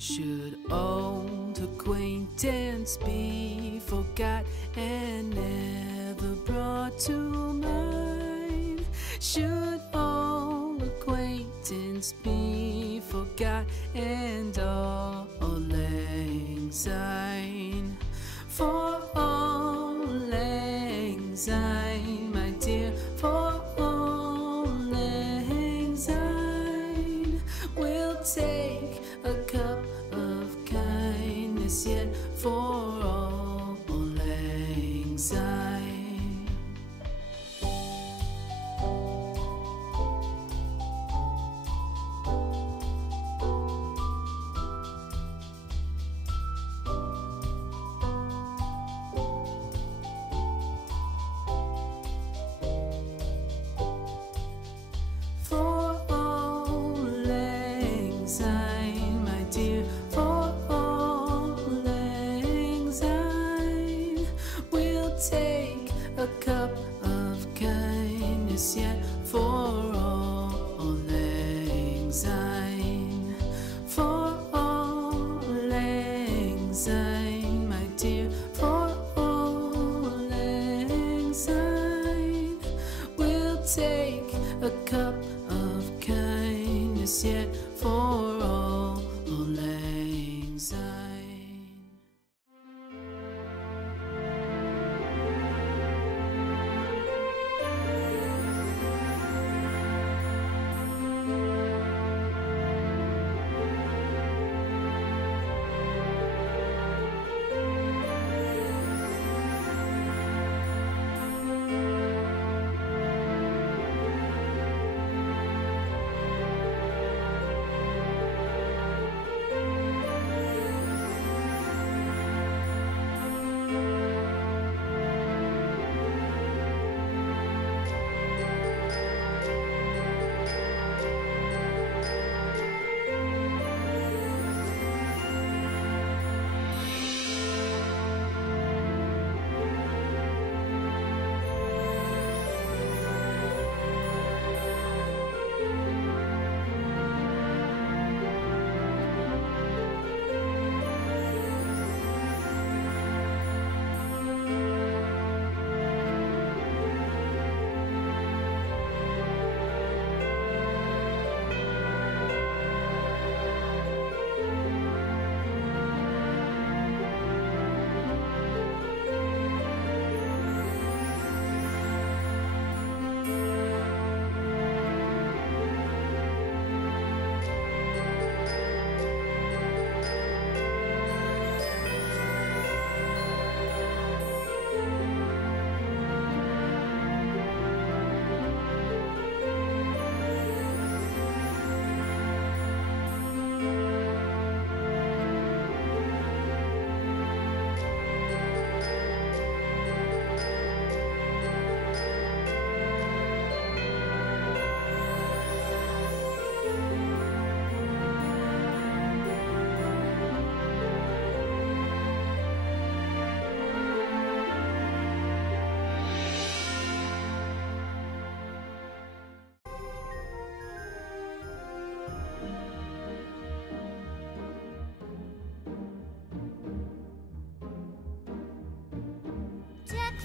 Should old acquaintance be forgot and never brought to mind? Should old acquaintance be forgot and all lang syne? For all lang syne, my dear, for all lang syne, we'll take a cup of kindness yet for all lang syne. A cup of kindness yet for all lang syne. For all lang syne, my dear, for all lang syne, we'll take a cup of kindness yet for all lang syne.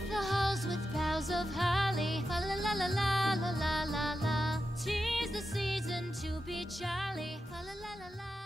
The halls with boughs of holly, fa la la la la la la la la. 'Tis the season to be jolly, fa la la la la.